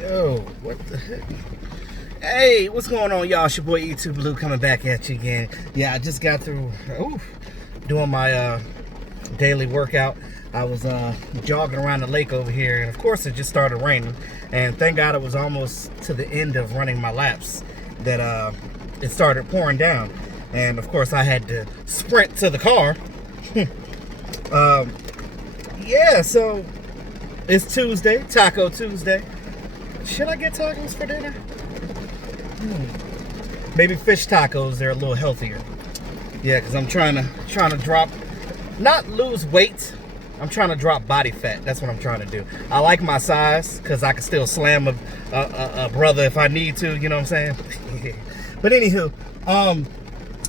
Yo, what the heck? Hey, what's going on, y'all? It's your boy E2 Blue coming back at you again. Yeah, I just got through doing my daily workout. I was jogging around the lake over here, and of course it just started raining. And thank God it was almost to the end of running my laps that it started pouring down. And of course I had to sprint to the car. Yeah, so it's Tuesday, Taco Tuesday. Should I get tacos for dinner? Maybe fish tacos. They're a little healthier. Yeah, because I'm trying to drop, not lose weight. I'm trying to drop body fat. That's what I'm trying to do. I like my size because I can still slam a brother if I need to. You know what I'm saying? But anywho,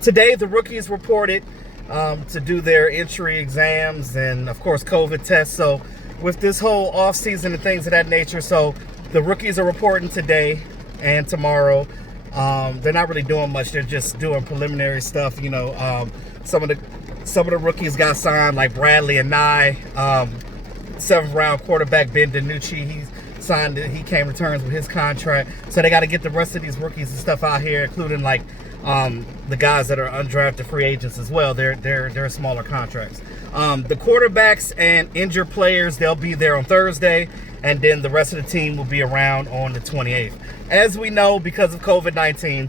today the rookies reported to do their entry exams and of course COVID tests. So with this whole off season and things of that nature, so the rookies are reporting today and tomorrow. They're not really doing much. They're just doing preliminary stuff. You know, some of the rookies got signed, like Bradley and Nye. 7th round quarterback Ben DiNucci, he signed it. He came to terms with his contract. So they got to get the rest of these rookies and stuff out here, including like the guys that are undrafted free agents as well. They're smaller contracts. The quarterbacks and injured players, they'll be there on Thursday, and then the rest of the team will be around on the 28th. As we know, because of COVID-19,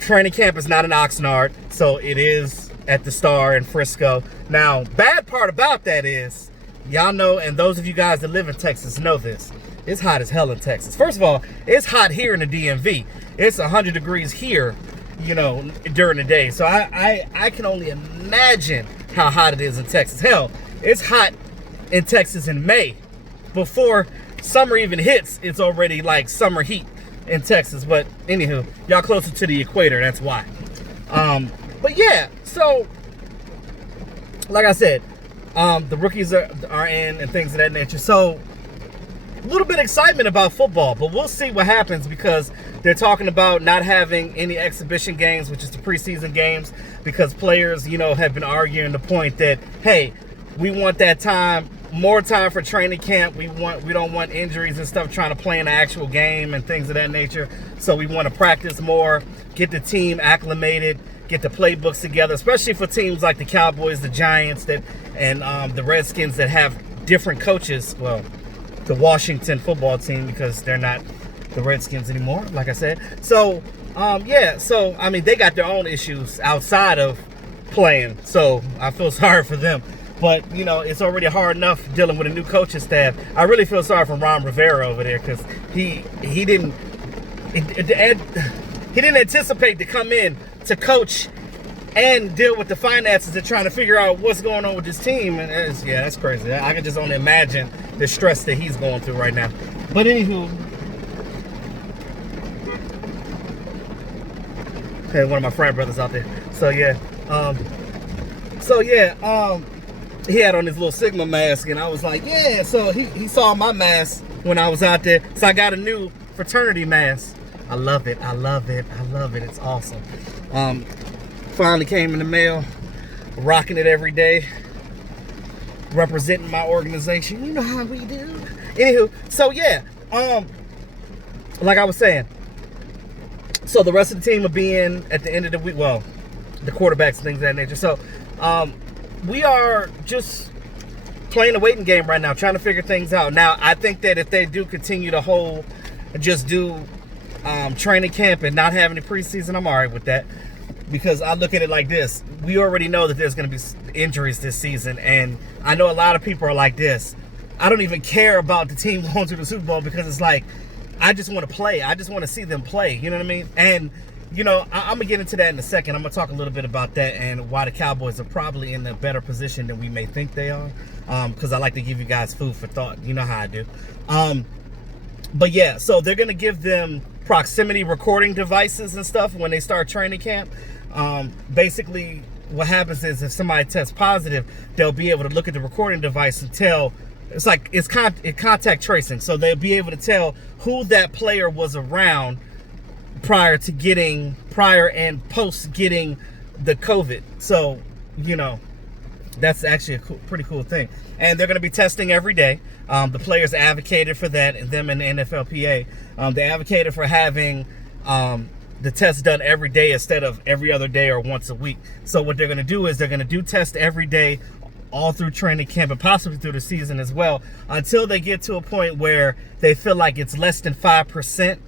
training camp is not in Oxnard, so it is at the Star in Frisco. Now, bad part about that is, y'all know, and those of you guys that live in Texas know this, it's hot as hell in Texas. First of all, it's hot here in the DMV. It's 100 degrees here, you know, during the day. So I can only imagine how hot it is in Texas. Hell, it's hot in Texas in May. Before summer even hits, it's already like summer heat in Texas. But anywho, y'all closer to the equator, that's why. But yeah, so like I said, the rookies are in and things of that nature. So a little bit of excitement about football, but we'll see what happens because they're talking about not having any exhibition games, which is the preseason games, because players, you know, have been arguing the point that, hey, we want that time, more time for training camp. We don't want injuries and stuff trying to play in the actual game and things of that nature. So we want to practice more, get the team acclimated, get the playbooks together, especially for teams like the Cowboys, the Giants, and the Redskins that have different coaches. Well, the Washington football team, because they're not the Redskins anymore, like I said. So, yeah, so, I mean, they got their own issues outside of playing, so I feel sorry for them. But, you know, it's already hard enough dealing with a new coaching staff. I really feel sorry for Ron Rivera over there because he didn't anticipate to come in to coach and deal with the finances and trying to figure out what's going on with this team. And that's crazy. I can just only imagine the stress that he's going through right now. But anywho, okay, one of my frat brothers out there. So yeah, he had on his little Sigma mask, and I was like, yeah. So he saw my mask when I was out there, so I got a new fraternity mask. I love it. I love it. I love it. It's awesome. Finally came in the mail. Rocking it every day. Representing my organization. You know how we do. Anywho, so yeah. Like I was saying. So the rest of the team will be in at the end of the week. Well, the quarterbacks and things of that nature. So we are just playing a waiting game right now, trying to figure things out. Now, I think that if they do continue to do training camp and not have any preseason, I'm all right with that. Because I look at it like this. We already know that there's going to be injuries this season. And I know a lot of people are like this. I don't even care about the team going to the Super Bowl because it's like, I just want to play. I just want to see them play. You know what I mean? And, you know, I'm going to get into that in a second. I'm going to talk a little bit about that and why the Cowboys are probably in a better position than we may think they are. Because I like to give you guys food for thought. You know how I do. But yeah, so they're going to give them proximity recording devices and stuff when they start training camp. Basically, what happens is if somebody tests positive, they'll be able to look at the recording device and tell. It's like it's contact tracing, so they'll be able to tell who that player was around prior and post getting the COVID. So, you know, that's actually a pretty cool thing. And they're going to be testing every day. The players advocated for that, and them and the NFLPA. They advocated for having the test done every day instead of every other day or once a week. So what they're going to do is they're going to do tests every day all through training camp and possibly through the season as well, until they get to a point where they feel like it's less than 5%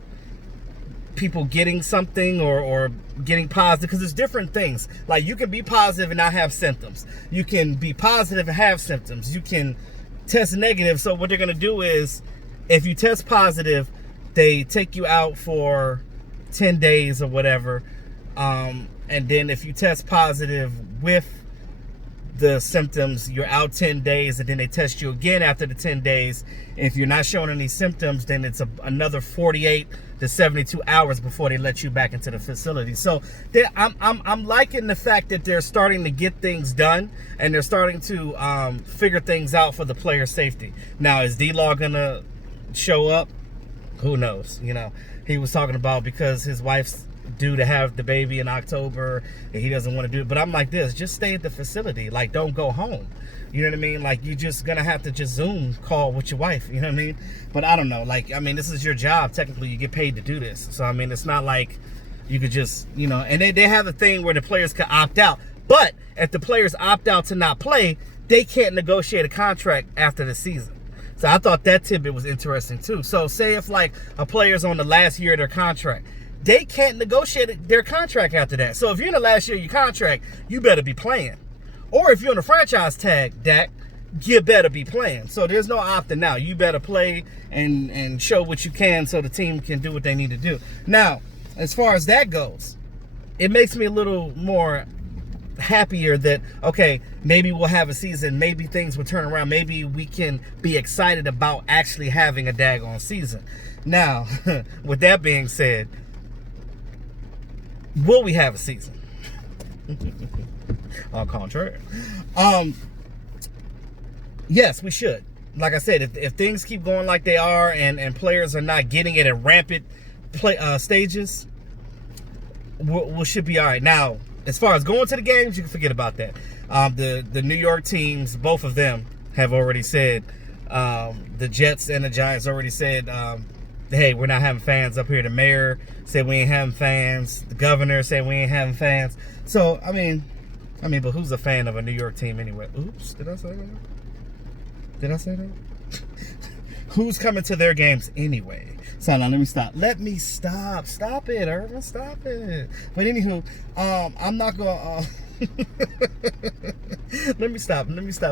people getting something or getting positive, because there's different things. Like, you can be positive and not have symptoms. You can be positive and have symptoms. You can test negative. So what they're going to do is, if you test positive, they take you out for 10 days or whatever. And then if you test positive with the symptoms, you're out 10 days, and then they test you again after the 10 days. If you're not showing any symptoms, then it's another 48 to 72 hours before they let you back into the facility. So I'm liking the fact that they're starting to get things done, and they're starting to figure things out for the player safety. Now, is D-Law gonna show up? Who knows? You know, he was talking about because his wife's due to have the baby in October and he doesn't want to do it. But I'm like this, just stay at the facility. Like, don't go home. You know what I mean? Like, you're just gonna have to just Zoom call with your wife. You know what I mean? But I don't know. Like, I mean, this is your job. Technically, you get paid to do this. So, I mean, it's not like you could just, you know, and they have a thing where the players can opt out. But if the players opt out to not play, they can't negotiate a contract after the season. So I thought that tidbit was interesting too. So say if like a player's on the last year of their contract, they can't negotiate their contract after that. So if you're in the last year of your contract, you better be playing. Or if you're on the franchise tag, Dak, you better be playing. So there's no opting out. You better play and show what you can so the team can do what they need to do. Now, as far as that goes, it makes me a little more happier that, okay, maybe we'll have a season, maybe things will turn around, maybe we can be excited about actually having a daggone season. Now, with that being said, will we have a season? On contrary. Yes, we should. Like I said, if things keep going like they are and players are not getting it at rampant stages, we should be all right. Now, as far as going to the games, you can forget about that. The New York teams, both of them, have already said, the Jets and the Giants already said, hey, we're not having fans up here. The mayor said we ain't having fans. The governor said we ain't having fans. So, I mean, but who's a fan of a New York team anyway? Oops, did I say that? Did I say that? Who's coming to their games anyway? So now let me stop. Stop it, Irvin. Stop it. But anywho, I'm not gonna. Let me stop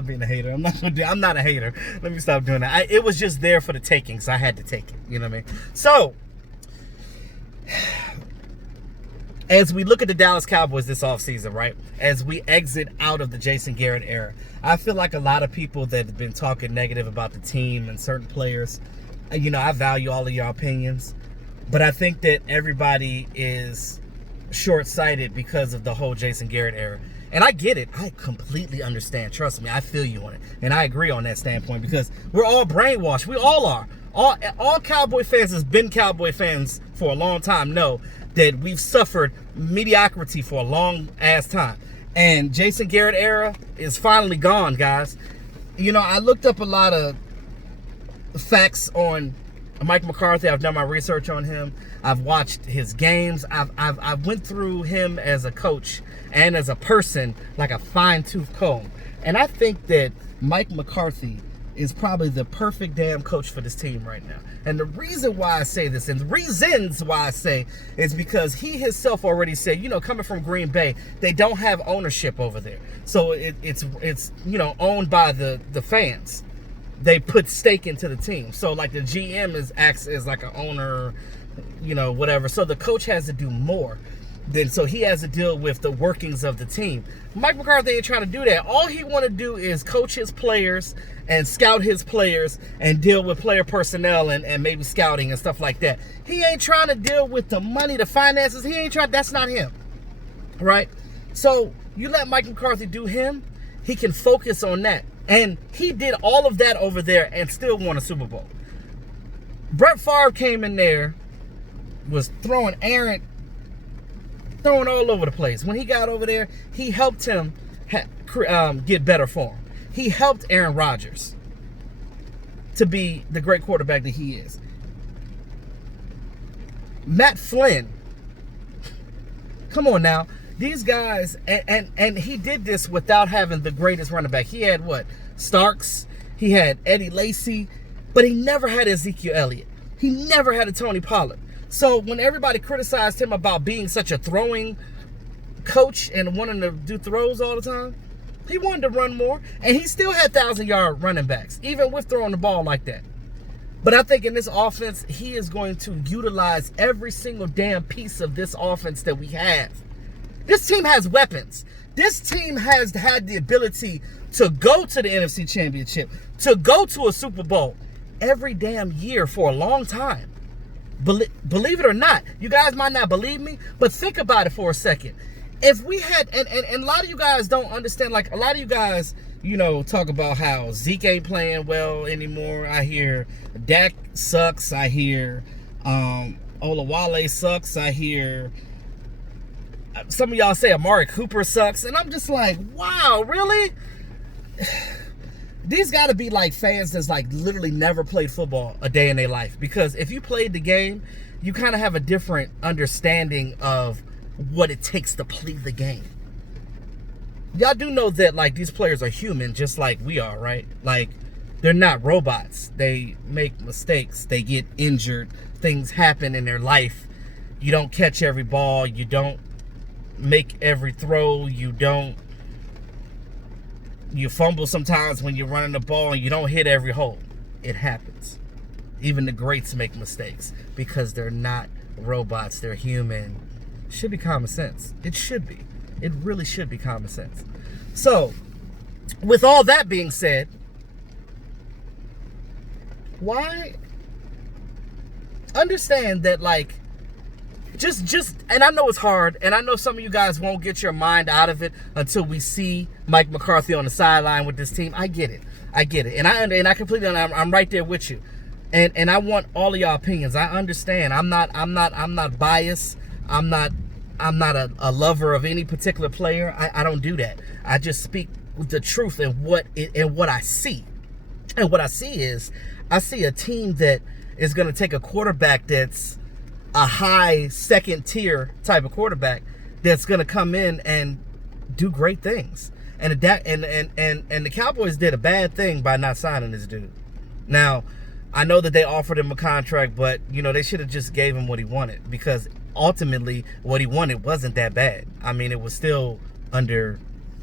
being a hater. I'm not a hater. Let me stop doing that. It was just there for the taking, so I had to take it. You know what I mean? So, as we look at the Dallas Cowboys this offseason, right? As we exit out of the Jason Garrett era, I feel like a lot of people that have been talking negative about the team and certain players, you know, I value all of your opinions, but I think that everybody is short-sighted because of the whole Jason Garrett era. And I get it. I completely understand. Trust me, I feel you on it. And I agree on that standpoint because we're all brainwashed. We all are. All Cowboy fans that's been Cowboy fans for a long time know that we've suffered mediocrity for a long ass time. And Jason Garrett era is finally gone, guys. You know, I looked up a lot of facts on Mike McCarthy. I've done my research on him. I've watched his games. I've went through him as a coach and as a person like a fine-tooth comb. And I think that Mike McCarthy is probably the perfect damn coach for this team right now. And the reason why I say this, and the reasons why I say, is because he himself already said, you know, coming from Green Bay, they don't have ownership over there. So it's you know, owned by the fans. They put stake into the team. So like the GM acts as like an owner, you know, whatever. So the coach has to do more. So he has to deal with the workings of the team. Mike McCarthy ain't trying to do that. All he want to do is coach his players and scout his players and deal with player personnel and maybe scouting and stuff like that. He ain't trying to deal with the money, the finances. He ain't trying. That's not him, right? So you let Mike McCarthy do him. He can focus on that. And he did all of that over there and still won a Super Bowl. Brett Favre came in there, was throwing all over the place. When he got over there, he helped him get better form. He helped Aaron Rodgers to be the great quarterback that he is. Matt Flynn. Come on now. These guys, and he did this without having the greatest running back. He had what? Starks. He had Eddie Lacy. But he never had Ezekiel Elliott. He never had a Tony Pollard. So when everybody criticized him about being such a throwing coach and wanting to do throws all the time, he wanted to run more. And he still had 1,000-yard running backs, even with throwing the ball like that. But I think in this offense, he is going to utilize every single damn piece of this offense that we have. This team has weapons. This team has had the ability to go to the NFC Championship, to go to a Super Bowl every damn year for a long time. Believe it or not, you guys might not believe me, but think about it for a second. If we had, and a lot of you guys don't understand, like a lot of you guys, you know, talk about how Zeke ain't playing well anymore. I hear Dak sucks. I hear Olawale sucks. I hear some of y'all say Amari Cooper sucks. And I'm just like, wow, really? These got to be like fans that's like literally never played football a day in their life. Because if you played the game, you kind of have a different understanding of what it takes to play the game. Y'all do know that like these players are human just like we are, right? Like they're not robots. They make mistakes. They get injured. Things happen in their life. You don't catch every ball. You don't make every throw. You fumble sometimes when you're running the ball and you don't hit every hole. It happens. Even the greats make mistakes because they're not robots. They're human. It should be common sense. It should be. It really should be common sense. So, with all that being said, why understand that like just and I know it's hard, and I know some of you guys won't get your mind out of it until we see Mike McCarthy on the sideline with this team. I get it, and I completely, I'm right there with you, and I want all of y'all opinions. I understand. I'm not biased. I'm not a lover of any particular player. I don't do that. I just speak the truth and what I see, and what I see is I see a team that is going to take a quarterback that's a high second tier type of quarterback that's going to come in and do great things. And the Cowboys did a bad thing by not signing this dude. Now, I know that they offered him a contract, but you know they should have just gave him what he wanted, because ultimately what he wanted wasn't that bad. I mean, it was still under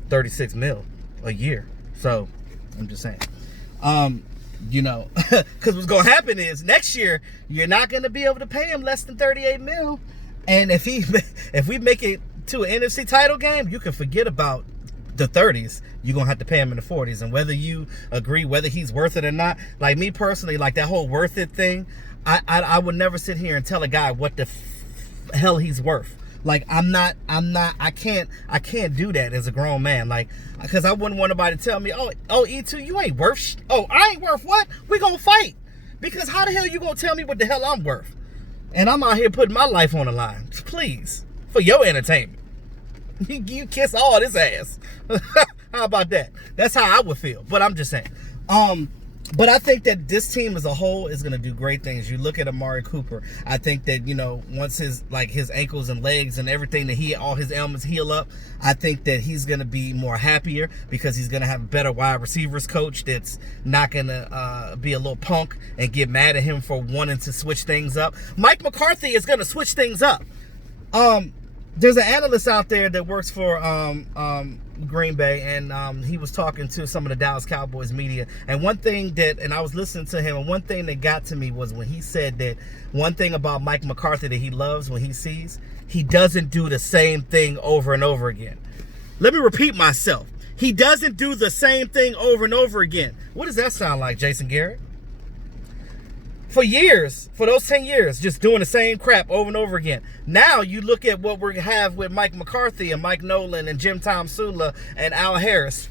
36 mil a year. So I'm just saying. You know, because what's going to happen is next year, you're not going to be able to pay him less than 38 mil. And if we make it to an NFC title game, you can forget about the 30s. You're going to have to pay him in the 40s. And whether you agree, whether he's worth it or not, like me personally, like that whole worth it thing, I would never sit here and tell a guy what the hell he's worth. Like I can't do that as a grown man. Like, because I wouldn't want nobody to tell me, oh, E2, you ain't worth I ain't worth what? We gonna fight. Because how the hell you gonna tell me what the hell I'm worth? And I'm out here putting my life on the line. Please, for your entertainment. You kiss all this ass. How about that? That's how I would feel. But I'm just saying. But I think that this team as a whole is going to do great things. You look at Amari Cooper. I think that, you know, once his ankles and legs and everything all his ailments heal up, I think that he's going to be more happier because he's going to have a better wide receivers coach that's not going to be a little punk and get mad at him for wanting to switch things up. Mike McCarthy is going to switch things up. There's an analyst out there that works for Green Bay, and he was talking to some of the Dallas Cowboys media. And I was listening to him, and one thing that got to me was when he said that one thing about Mike McCarthy that he loves when he sees, he doesn't do the same thing over and over again. Let me repeat myself. He doesn't do the same thing over and over again. What does that sound like, Jason Garrett? For years, for those 10 years, just doing the same crap over and over again. Now you look at what we have with Mike McCarthy and Mike Nolan and Jim Tomsula and Al Harris.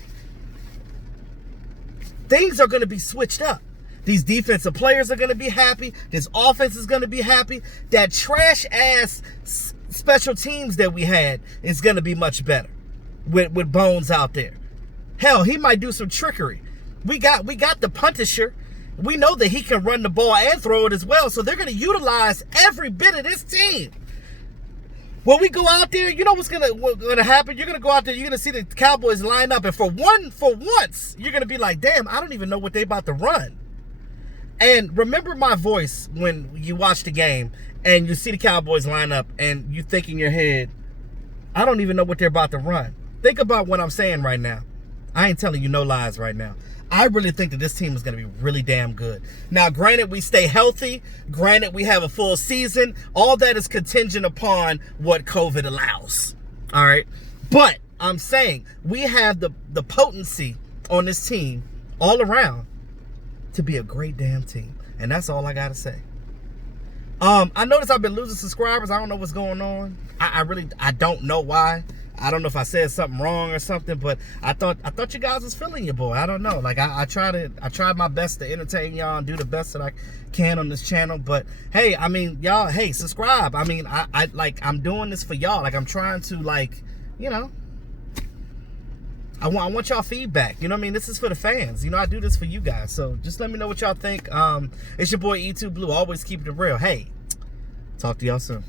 Things are going to be switched up. These defensive players are going to be happy. This offense is going to be happy. That trash-ass special teams that we had is going to be much better with Bones out there. Hell, he might do some trickery. We got the Puntisher. We know that he can run the ball and throw it as well, so they're going to utilize every bit of this team. When we go out there, you know what's gonna happen? You're gonna go out there, you're gonna see the Cowboys line up, and for once, you're gonna be like, damn, I don't even know what they about to run. And remember my voice when you watch the game and you see the Cowboys line up and you think in your head, I don't even know what they're about to run. Think about what I'm saying right now. I ain't telling you no lies right now. I really think that this team is going to be really damn good. Now, granted, we stay healthy. Granted, we have a full season. All that is contingent upon what COVID allows. All right? But I'm saying we have the potency on this team all around to be a great damn team. And that's all I got to say. I noticed I've been losing subscribers. I don't know what's going on. I don't know why. I don't know if I said something wrong or something, but I thought you guys was feeling your boy. I don't know. Like I tried my best to entertain y'all and do the best that I can on this channel. But hey, I mean, y'all, hey, subscribe. I mean, I'm doing this for y'all. Like I'm trying to, like, you know, I want y'all feedback. You know what I mean? This is for the fans. You know, I do this for you guys. So just let me know what y'all think. It's your boy E2 Blue. Always keep it real. Hey, talk to y'all soon.